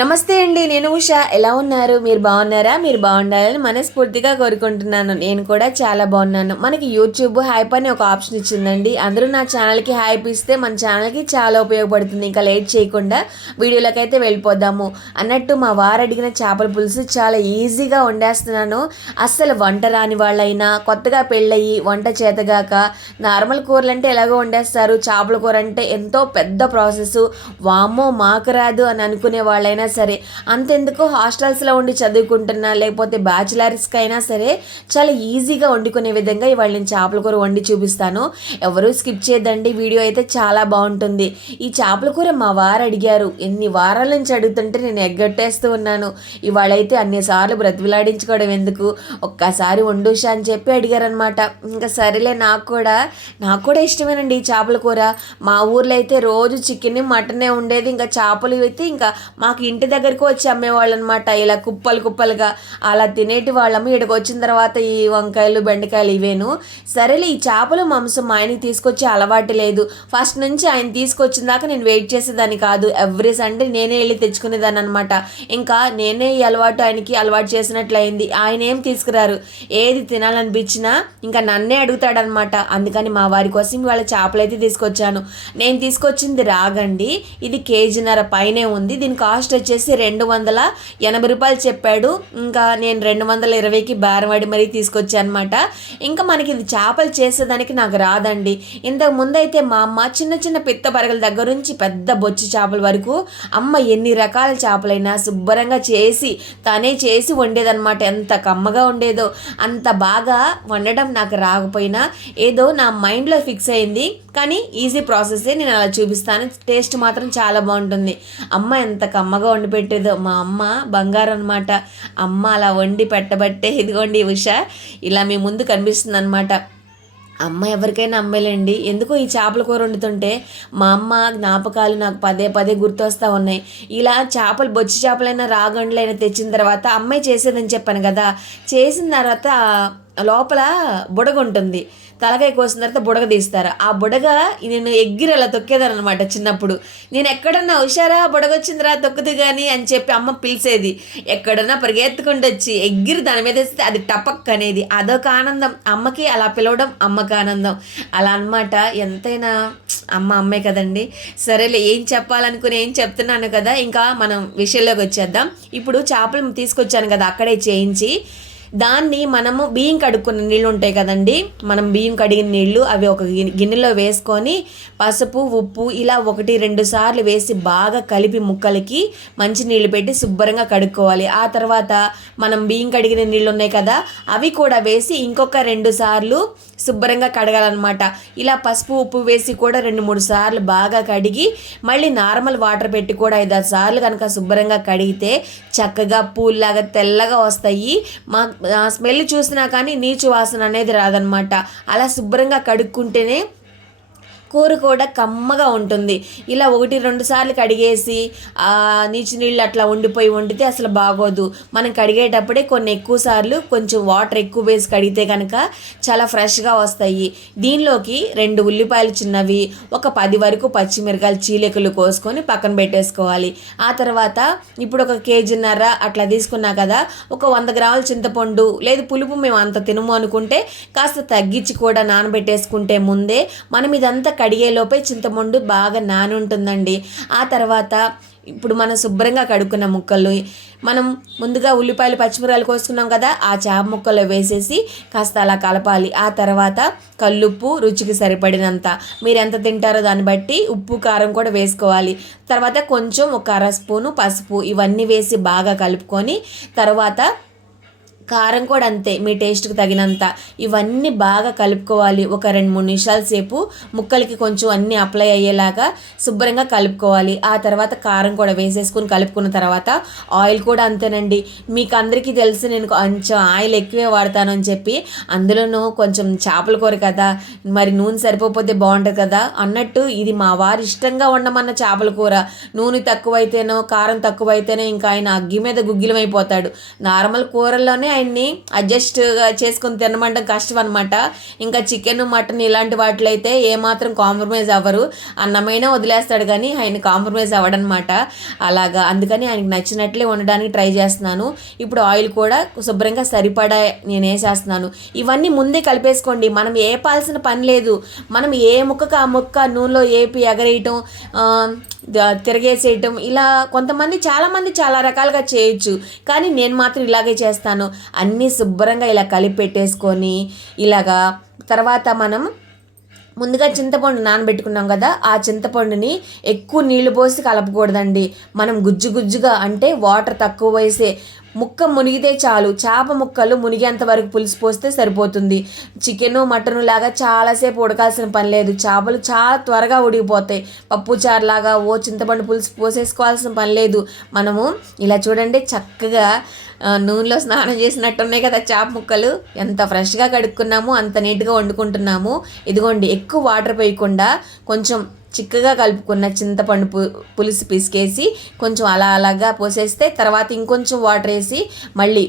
నమస్తే అండి నేను ఉషా. ఎలా ఉన్నారు? మీరు బాగున్నారా? మీరు బాగుండాలని మనస్ఫూర్తిగా కోరుకుంటున్నాను. నేను కూడా చాలా బాగున్నాను. మనకి యూట్యూబ్ హైప్ అని ఒక ఆప్షన్ ఇచ్చిందండి. అందరూ నా ఛానల్కి హైప్ ఇస్తే మన ఛానల్కి చాలా ఉపయోగపడుతుంది. ఇంకా లేట్ చేయకుండా వీడియోలోకి అయితే వెళ్ళిపోదాము. అన్నట్టు మా వారు అడిగిన చేపల పులుసు చాలా ఈజీగా వండేస్తున్నాను. అస్సలు వంట రాని వాళ్ళైనా కొత్తగా పెళ్ళయి వంట చేతగాక నార్మల్ కూరలు అంటే ఎలాగో వండేస్తారు. చేపల కూర అంటే ఎంతో పెద్ద ప్రాసెస్ వామ్మో మాకు రాదు అని అనుకునే వాళ్ళైనా సరే అంతెందుకు హాస్టల్స్లో ఉండి చదువుకుంటున్నా లేకపోతే బ్యాచిలర్స్కి అయినా సరే చాలా ఈజీగా వండుకునే విధంగా ఇవాళ నేను చేపల కూర వండి చూపిస్తాను. ఎవరు స్కిప్ చేయదండి వీడియో అయితే చాలా బాగుంటుంది. ఈ చేపల కూర మా వారు అడిగారు ఎన్ని వారాల నుంచి అడుగుతుంటే నేను ఎగ్గొట్టేస్తూ ఉన్నాను. ఇవాళైతే అన్నిసార్లు బ్రతిలాడించుకోవడం ఎందుకు? ఒక్కసారి వండుషా అని చెప్పి అడిగారనమాట ఇంకా సరేలే నాకు కూడా నాకు కూడా ఇష్టమేనండి ఈ చేపల కూర. మా ఊర్లో అయితే రోజు చికెన్ మటనే ఉండేది ఇంకా చేపలు అయితే ఇంకా మాకు ఇంటి దగ్గరికి వచ్చి అమ్మేవాళ్ళు అనమాట ఇలా కుప్పలు కుప్పలుగా అలా తినేటి వాళ్ళము ఇక్కడికి వచ్చిన తర్వాత ఈ వంకాయలు బెండకాయలు ఇవేను. సరేలే ఈ చేపలు మాంసం మా ఆయనకి తీసుకొచ్చే అలవాటు లేదు. ఫస్ట్ నుంచి ఆయన తీసుకొచ్చిన దాకా నేను వెయిట్ చేసేదాన్ని కాదు. ఎవ్రీ సండే నేనే వెళ్ళి తెచ్చుకునేదాన్ని అనమాట. ఇంకా నేనే ఈ అలవాటు ఆయనకి అలవాటు చేసినట్లయింది. ఆయన ఏం తీసుకురారు? ఏది తినాలనిపించినా ఇంకా నన్నే అడుగుతాడనమాట. అందుకని మా వారి కోసం ఇవాళ చేపలు అయితే తీసుకొచ్చాను. నేను తీసుకొచ్చింది రాగండి. ఇది కేజీన్నర పైనే ఉంది. దీని కాస్ట్ వచ్చేసి రెండు వందల ఎనభై రూపాయలు చెప్పాడు. ఇంకా నేను రెండు వందల ఇరవైకి బేరవాడి మరీ తీసుకొచ్చాను అనమాట ఇంకా మనకి ఇది చేపలు చేసేదానికి నాకు రాదండి. ఇంతకు ముందు అయితే మా అమ్మ చిన్న చిన్న పిత్త పరగల దగ్గర నుంచి పెద్ద బొచ్చు చేపల వరకు అమ్మ ఎన్ని రకాల చేపలైనా శుభ్రంగా చేసి తనే చేసి వండేదన్నమాట. ఎంత కమ్మగా ఉండేదో అంత బాగా వండడం నాకు రాకపోయినా ఏదో నా మైండ్లో ఫిక్స్ అయింది. కానీ ఈజీ ప్రాసెసే నేను అలా చూపిస్తాను. టేస్ట్ మాత్రం చాలా బాగుంటుంది. అమ్మ ఎంత కమ్మగా వండి పెట్టేదో మా అమ్మ బంగారం అనమాట అమ్మ అలా వండి పెట్టబట్టే ఇదిగోండి ఉష ఇలా మీ ముందు కనిపిస్తుంది అనమాట అమ్మ ఎవరికైనా అమ్మేలేండి ఎందుకో ఈ చేపల కూర వండుతుంటే మా అమ్మ జ్ఞాపకాలు నాకు పదే పదే గుర్తొస్తూ ఉన్నాయి. ఇలా చేపలు బొచ్చి చేపలైనా రాగండ్లైనా తెచ్చిన తర్వాత అమ్మాయి చేసేదని చెప్పాను కదా. చేసిన తర్వాత లోపల బుడగ ఉంటుంది. తలకాయ కోసిన తర్వాత బుడగ తీస్తారు. ఆ బుడగ నేను ఎగ్గిరి అలా తొక్కేదాను అనమాట చిన్నప్పుడు. నేను ఎక్కడన్నా హుషారా బుడగ వచ్చిందిరా తొక్కుదు కానీ అని చెప్పి అమ్మ పిలిచేది. ఎక్కడన్నా పరిగెత్తుకుంటూ వచ్చి ఎగ్గిరి దాని మీద వేస్తే అది టపక్ అనేది అదొక ఆనందం. అమ్మకి అలా పిలవడం అమ్మకి ఆనందం. అలా అనమాట ఎంతైనా అమ్మ అమ్మే కదండి. సరేలే ఏం చెప్పాలనుకుని ఏం చెప్తున్నాను కదా ఇంకా మనం విషయంలోకి వచ్చేద్దాం. ఇప్పుడు చేపలు తీసుకొచ్చాను కదా అక్కడే చేయించి దాన్ని మనము బియ్యం కడుక్కున్న నీళ్ళు ఉంటాయి కదండి. మనం బియ్యం కడిగిన నీళ్ళు అవి ఒక గిన్నెలో వేసుకొని పసుపు ఉప్పు ఇలా ఒకటి రెండు సార్లు వేసి బాగా కలిపి ముక్కలకి మంచి నీళ్ళు పెట్టి శుభ్రంగా కడుక్కోవాలి. ఆ తర్వాత మనం బియ్యం కడిగిన నీళ్ళు ఉన్నాయి కదా అవి కూడా వేసి ఇంకొక రెండు సార్లు శుభ్రంగా కడగాలన్నమాట. ఇలా పసుపు ఉప్పు వేసి కూడా రెండు మూడు సార్లు బాగా కడిగి మళ్ళీ నార్మల్ వాటర్ పెట్టి కూడా ఐదారు సార్లు కనుక శుభ్రంగా కడిగితే చక్కగా పూల్లాగా తెల్లగా వస్తాయి. మా స్మెల్ చూసినా కానీ నీచు వాసన అనేది రాదనమాట అలా శుభ్రంగా కడుక్కుంటేనే కూర కూడా కమ్మగా ఉంటుంది. ఇలా ఒకటి రెండు సార్లు కడిగేసి నీచు నీళ్ళు అట్లా ఉండిపోయి వండితే అసలు బాగోదు. మనం కడిగేటప్పుడే కొన్ని ఎక్కువ సార్లు కొంచెం వాటర్ ఎక్కువ వేసి కడిగితే కనుక చాలా ఫ్రెష్గా వస్తాయి. దీనిలోకి రెండు ఉల్లిపాయలు చిన్నవి ఒక పది వరకు పచ్చిమిరకాయలు చీలికలు కోసుకొని పక్కన పెట్టేసుకోవాలి. ఆ తర్వాత ఇప్పుడు ఒక కేజీన్నర అట్లా తీసుకున్నా కదా ఒక వంద గ్రాముల చింతపండు లేదు పులుపు మేము అంత తినము అనుకుంటే కాస్త తగ్గించి కూడా నానబెట్టేసుకుంటే ముందే మనం ఇదంతా కడిగేలోపే చింతపండు బాగా నానుంటుందండి. ఆ తర్వాత ఇప్పుడు మనం శుభ్రంగా కడుక్కున్న ముక్కలు మనం ముందుగా ఉల్లిపాయలు పచ్చిమిరకాయలు కోసుకున్నాం కదా ఆ చేప ముక్కలు వేసేసి కాస్త అలా కలపాలి. ఆ తర్వాత కల్లుప్పు రుచికి సరిపడినంత. మీరు ఎంత తింటారో దాన్ని బట్టి ఉప్పు కారం కూడా వేసుకోవాలి. తర్వాత కొంచెం ఒక అర స్పూను పసుపు ఇవన్నీ వేసి బాగా కలుపుకొని తర్వాత కారం కూడా అంతే మీ టేస్ట్కి తగినంత. ఇవన్నీ బాగా కలుపుకోవాలి. ఒక రెండు మూడు నిమిషాల సేపు ముక్కలకి కొంచెం అన్నీ అప్లై అయ్యేలాగా శుభ్రంగా కలుపుకోవాలి. ఆ తర్వాత కారం కూడా వేసేసుకుని కలుపుకున్న తర్వాత ఆయిల్ కూడా అంతేనండి. మీకు అందరికీ తెలిసి నేను కొంచెం ఆయిల్ ఎక్కువే వాడతాను అని చెప్పి అందులోనూ కొంచెం చేపల కూర కదా మరి నూనె సరిపోతే బాగుంటుంది కదా అన్నట్టు ఇది మా వారు ఇష్టంగా ఉండమన్న చేపల కూర. నూనె తక్కువైతేనో కారం తక్కువైతేనో ఇంకా ఆయన అగ్గి మీద గుగ్గిలమైపోతాడు. నార్మల్ కూరల్లోనే ఆయన ఆయన్ని అడ్జస్ట్ చేసుకొని తినమంటాం కష్టం అనమాట ఇంకా చికెన్ మటన్ ఇలాంటి వాటిలో అయితే ఏమాత్రం కాంప్రమైజ్ అవ్వరు. అన్నమైనా వదిలేస్తాడు కానీ ఆయన కాంప్రమైజ్ అవ్వడనమాట అలాగా అందుకని ఆయనకి నచ్చినట్లే ఉండడానికి ట్రై చేస్తున్నాను. ఇప్పుడు ఆయిల్ కూడా శుభ్రంగా సరిపడా నేను వేసేస్తున్నాను. ఇవన్నీ ముందే కలిపేసుకోండి. మనం ఏపాల్సిన పని లేదు. మనం ఏ ముక్కకు ఆ ముక్క నూనెలో ఏపి ఎగరేయటం తిరగేసేయటం ఇలా కొంతమంది చాలామంది చాలా రకాలుగా చేయొచ్చు. కానీ నేను మాత్రం ఇలాగే చేస్తాను. అన్నీ శుభ్రంగా ఇలా కలిపి పెట్టేసుకొని ఇలాగా తర్వాత మనం ముందుగా చింతపండు నానబెట్టుకున్నాం కదా ఆ చింతపండుని ఎక్కువ నీళ్ళు పోసి కలపకూడదండి. మనం గుజ్జు గుజ్జుగా అంటే వాటర్ తక్కువ వేసే ముక్క మునిగితే చాలు. చేప ముక్కలు మునిగేంత వరకు పులుసు పోస్తే సరిపోతుంది. చికెను మటను లాగా చాలాసేపు ఉడకాల్సిన పని లేదు. చేపలు చాలా త్వరగా ఉడికిపోతాయి పప్పు చారులాగా ఓ చింతపండు పులుసు పోసేసుకోవాల్సిన పని లేదు. మనము ఇలా చూడండి చక్కగా నూనెలో స్నానం చేసినట్టు ఉన్నాయి కదా చేప ముక్కలు. ఎంత ఫ్రెష్గా కడుక్కున్నాము అంత నీట్గా వండుకుంటున్నాము. ఇదిగోండి ఎక్కువ వాటర్ పోయకుండా కొంచెం చిక్కగా కలుపుకున్న చింతపండు పు పులుసు పిసికేసి కొంచెం అలా అలాగా పోసేస్తే తర్వాత ఇంకొంచెం వాటర్ వేసి మళ్ళీ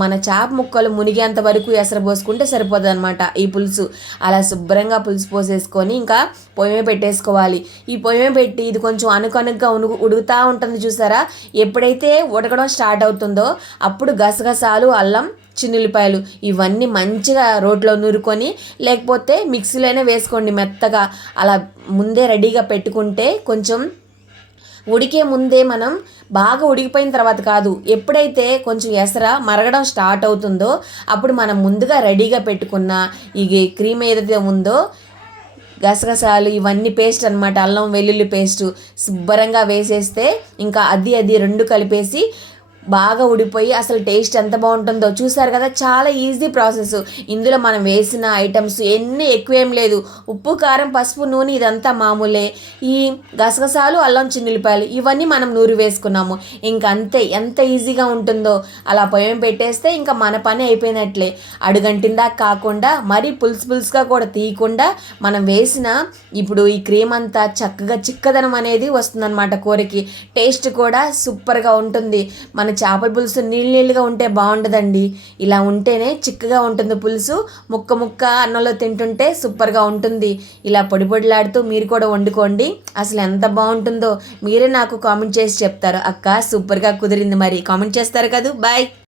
మన చేప ముక్కలు మునిగేంత వరకు ఎసరు పోసుకుంటే సరిపోతుంది అనమాట ఈ పులుసు. అలా శుభ్రంగా పులుసు పోసేసుకొని ఇంకా పొయ్యి పెట్టేసుకోవాలి. ఈ పొయ్యి పెట్టి ఇది కొంచెం అనుకనుగ్గా ఉనుగు ఉడుకుతూ ఉంటుంది చూసారా? ఎప్పుడైతే ఉడకడం స్టార్ట్ అవుతుందో అప్పుడు గసగసాలు అల్లం చిన్నుల్లిపాయలు ఇవన్నీ మంచిగా రోట్లో నూరుకొని లేకపోతే మిక్సీలోనే వేసుకోండి మెత్తగా. అలా ముందే రెడీగా పెట్టుకుంటే కొంచెం ఉడికే ముందే మనం బాగా ఉడికిపోయిన తర్వాత కాదు ఎప్పుడైతే కొంచెం ఎసర మరగడం స్టార్ట్ అవుతుందో అప్పుడు మనం ముందుగా రెడీగా పెట్టుకున్న ఈ క్రీమ్ ఏదైతే ఉందో గసగసాలు ఇవన్నీ పేస్ట్ అనమాట అల్లం వెల్లుల్లి పేస్ట్ శుభ్రంగా వేసేస్తే ఇంకా అది అది రెండు కలిపేసి బాగా ఉడిపోయి అసలు టేస్ట్ ఎంత బాగుంటుందో. చూసారు కదా చాలా ఈజీ ప్రాసెస్ ఇందులో మనం వేసిన ఐటమ్స్ ఎన్ని ఎక్కువేం లేదు. ఉప్పు కారం పసుపు నూనె ఇదంతా మామూలే. ఈ గసగసాలు అల్లం చిన్నిలిపాయలు ఇవన్నీ మనం నూరి వేసుకున్నాము. ఇంకంతే అంతే ఎంత ఈజీగా ఉంటుందో. అలా పొయ్యం పెట్టేస్తే ఇంకా మన పని అయిపోయినట్లే. అడుగంటిందా కాకుండా మరీ పులుసు పులుసుగా కూడా తీయకుండా మనం వేసిన ఇప్పుడు ఈ క్రీమ్ అంతా చక్కగా చిక్కదనం అనేది వస్తుందన్నమాట కూరకి టేస్ట్ కూడా సూపర్గా ఉంటుంది. మన చేపల పులుసు నీళ్ళు నీళ్ళుగా ఉంటే బాగుండదండి. ఇలా ఉంటేనే చిక్కగా ఉంటుంది పులుసు. ముక్క ముక్క అన్నంలో తింటుంటే సూపర్గా ఉంటుంది. ఇలా పొడి పొడిలాడుతూ మీరు కూడా వండుకోండి. అసలు ఎంత బాగుంటుందో మీరే నాకు కామెంట్ చేసి చెప్తారు. అక్క సూపర్గా కుదిరింది మరి. కామెంట్ చేస్తారు కదా. బాయ్.